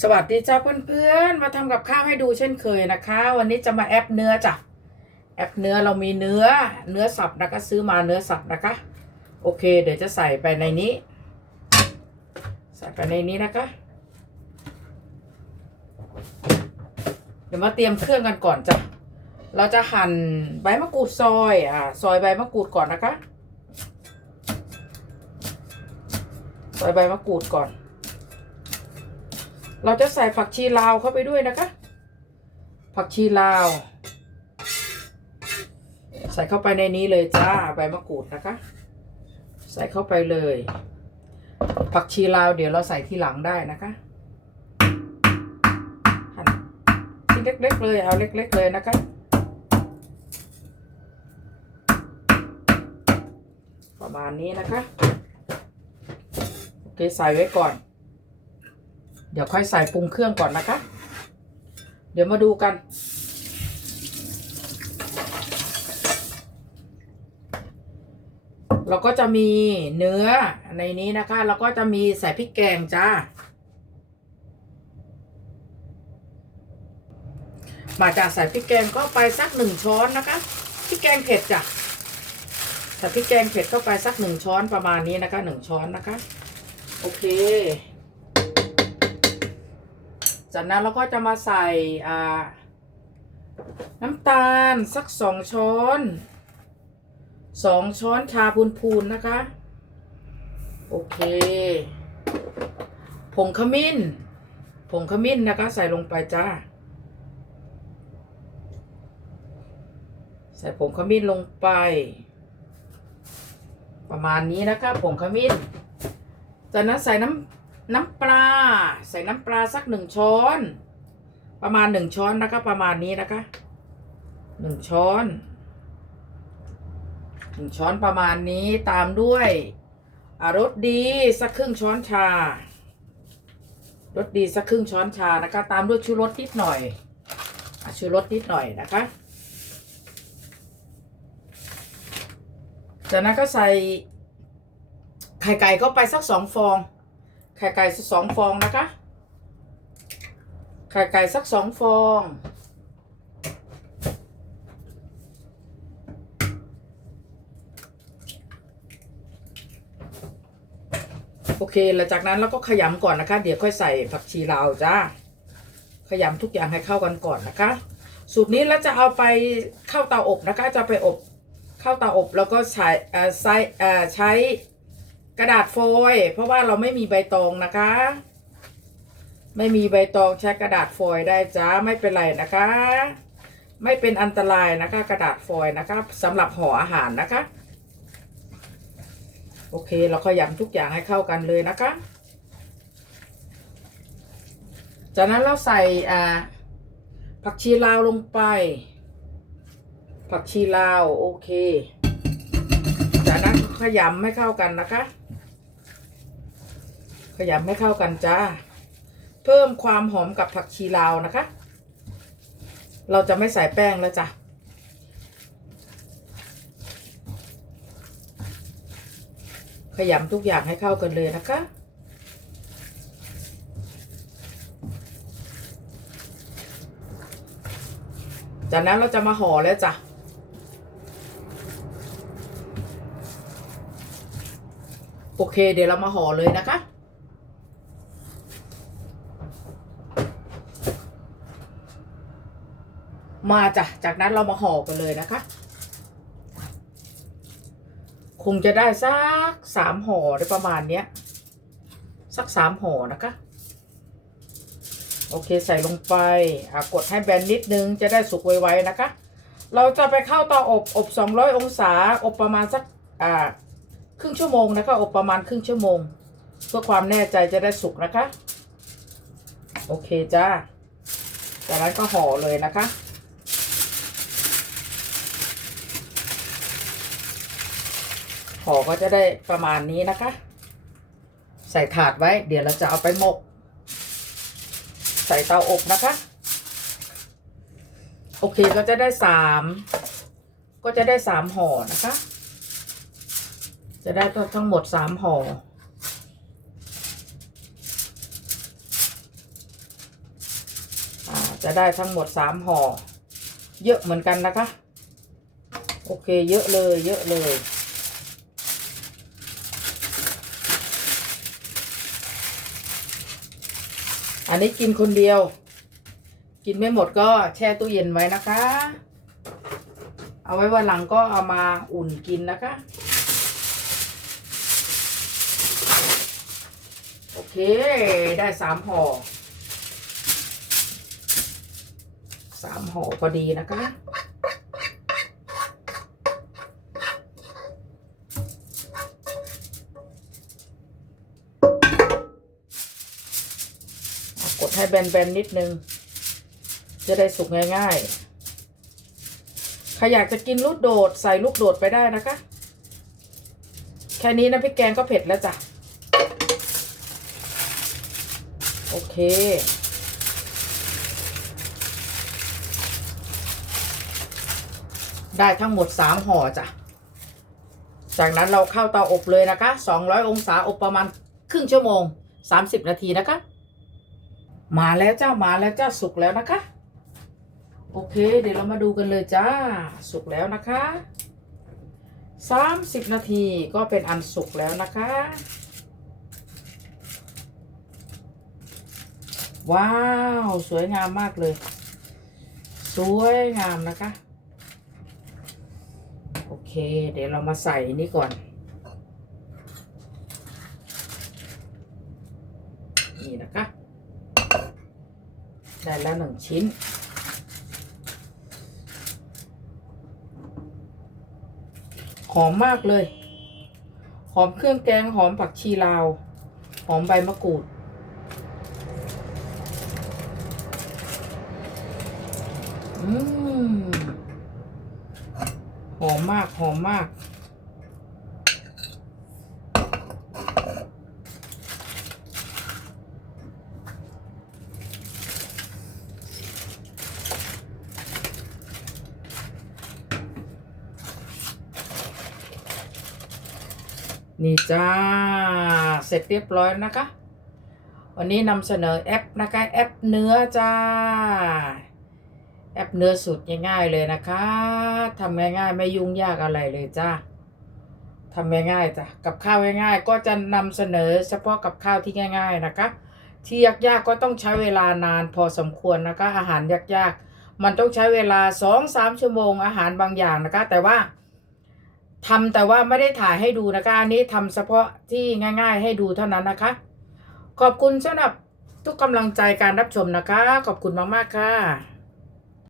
สวัสดีจ้าเพื่อนๆมาทำกับข้าวให้ดูเช่นเคยนะคะ วันนี้จะมาแอปเนื้อจ้ะแอปเนื้อเรามีเนื้อเนื้อสับนะคะซื้อมาเนื้อสับนะคะ โอเค เดี๋ยวจะใส่ไปในนี้ ใส่ไปในนี้นะคะ เดี๋ยวมาเตรียมเครื่องกันก่อนจ้ะเราจะหั่นใบมะกรูดซอยอ่าซอยใบมะกรูดก่อนนะคะ ซอยใบมะกรูดก่อน เราจะใส่ผักชีลาวเข้าไปด้วยนะคะ ผักชีลาว ใส่เข้าไปในนี้เลยจ้าใบมะกรูดนะคะ ใส่เข้าไปเลย ผักชีลาวเดี๋ยวเราใส่ทีหลังได้นะคะหั่นชิ้นเล็กๆเลยเอาเล็ก ๆ เลยนะคะประมาณนี้นะคะ โอเค ใส่ไว้ก่อน เดี๋ยวค่อยใส่ปรุงเครื่องก่อนนะคะ เดี๋ยวมาดูกัน เราก็จะมีเนื้อในนี้นะคะแล้วก็จะมีใส่พริกแกงจ้า มาจากใส่พริกแกงก็ไปสักหนึ่งช้อนนะคะพริกแกงเผ็ดจ้ะใส่พริกแกงเผ็ดเข้าไปสักหนึ่งช้อนประมาณนี้นะคะหนึ่งช้อนนะคะ โอเค จากนั้นเราก็จะมาใส่น้ำตาลสักสองช้อนสองช้อนชาพูนๆนะคะ โอเค ผงขมิ้น ผงขมิ้นนะคะ ใส่ลงไปจ้า ใส่ผงขมิ้นลงไป ประมาณนี้นะคะ ผงขมิ้นจากนั้นใส่น้ำ น้ำปลาใส่น้ำปลาสักหนึ่งช้อน ประมาณหนึ่งช้อนนะคะ ประมาณนี้นะคะหนึ่งช้อนหนึ่งช้อนประมาณนี้ตามด้วยอ่ารสดีสักครึ่งช้อนชารสดีสักครึ่งช้อนชานะคะ ตามด้วยชูรสนิดหน่อยอชูรสนิดหน่อยนะคะจากนั้นก็ใส่ไข่ไก่เข้าไปสักสองฟอง ข่ไก่สักสองฟองนะคะ ไข่ไก่สักสองฟอง โอเคแล้วจากนั้นเราก็ขยำก่อนนะคะ เดี๋ยวค่อยใส่ผักชีลาวจ้า ขยำทุกอย่างให้เข้ากันก่อนนะคะ สูตรนี้เราจะเอาไปเข้าเตาอบนะคะ จะไปอบเข้าเตาอบแล้วก็ใช้ใช้ใช้ กระดาษโฟยเพราะว่าเราไม่มีใบตองนะคะ ไม่มีใบตองใช้กระดาษโฟยได้จ้าไม่เป็นไรนะคะ ไม่เป็นอันตรายนะคะ กระดาษโฟยนะคะสำหรับห่ออาหารนะคะ โอเคเราขยำทุกอย่างให้เข้ากันเลยนะคะ จากนั้นเราใส่อ่าผักชีลาวลงไป ผักชีลาวโอเค จากนั้นขยำให้เข้ากันนะคะ ขยำให้เข้ากันจ้า เพิ่มความหอมกับผักชีลาวนะคะ เราจะไม่ใส่แป้งแล้วจ้ะขยำทุกอย่างให้เข้ากันเลยนะคะ จากนั้นเราจะมาห่อแล้วจ้ะ โอเคเดี๋ยวเรามาห่อเลยนะคะ มาจ้ะจากนั้นเรามาห่อกันเลยนะคะ คงจะได้สักสามห่อได้ประมาณเนี้ย สักสามห่อนะคะ โอเคใส่ลงไปอะกดให้แบนนิดนึงจะได้สุกไวๆนะคะ เราจะไปเข้าเตาอบอบ 200 องศาอบประมาณสักอ่าครึ่งชั่วโมงนะคะอบประมาณครึ่งชั่วโมง เพื่อความแน่ใจจะได้สุกนะคะ โอเคจ้าจากนั้นก็ห่อเลยนะคะ ห่อก็จะได้ประมาณนี้นะคะ ใส่ถาดไว้ เดี๋ยวเราจะเอาไปหมก ใส่เตาอบนะคะ โอเคก็จะได้สามก็จะได้สามห่อนะคะ จะได้ทั้งหมดสามห่อจะได้ทั้งหมดสามห่อ เยอะเหมือนกันนะคะ โอเค เยอะเลย เยอะเลย อันนี้กินคนเดียว กินไม่หมดก็แช่ตู้เย็นไว้นะคะ เอาไว้วันหลังก็เอามาอุ่นกินนะคะ โอเค ได้สามห่อสามห่อพอดีนะคะ แบนๆนิดนึง จะได้สุกง่ายๆ ใครอยากจะกินลูกโดดใส่ลูกโดดไปได้นะคะ แค่นี้นะพี่แกงก็เผ็ดแล้วจ้ะ โอเคได้ทั้งหมดสามห่อจ้ะ จากนั้นเราเข้าเตาอบเลยนะคะ 200 องศาอบประมาณครึ่งชั่วโมง 30 นาทีนะคะ มาแล้วเจ้ามาแล้วเจ้าสุกแล้วนะคะ โอเค เดี๋ยวเรามาดูกันเลยจ้า สุกแล้วนะคะ30นาทีก็เป็นอันสุกแล้วนะคะ ว้าว สวยงามมากเลย สวยงามนะคะ โอเค เดี๋ยวเรามาใส่นี่ก่อนนะคะ ได้แล้วหนึ่งชิ้น หอมมากเลย หอมเครื่องแกงหอมผักชีลาว หอมใบมะกรูด อืม หอมมาก หอมมาก นี่จ้า เสร็จเรียบร้อยนะคะ วันนี้นำเสนอแอปนะคะ แอปเนื้อจ้า แอปเนื้อสุดง่ายๆเลยนะคะทำง่ายๆไม่ยุ่งยากอะไรเลยจ้าทำง่ายๆจ้ะกับข้าวง่ายๆ ก็จะนำเสนอเฉพาะกับข้าวที่ง่าย ๆนะคะ ที่ยากๆก็ต้องใช้เวลานานพอสมควรนะคะ อาหารยากๆ มันต้องใช้เวลาสองสามชั่วโมงอาหารบางอย่างนะคะ แต่ว่า ทำแต่ว่าไม่ได้ถ่ายให้ดูนะคะ อันนี้ทำเฉพาะที่ง่าย ๆ ให้ดูเท่านั้นนะคะ ขอบคุณสำหรับทุกกำลังใจการรับชมนะคะ ขอบคุณมากๆค่ะ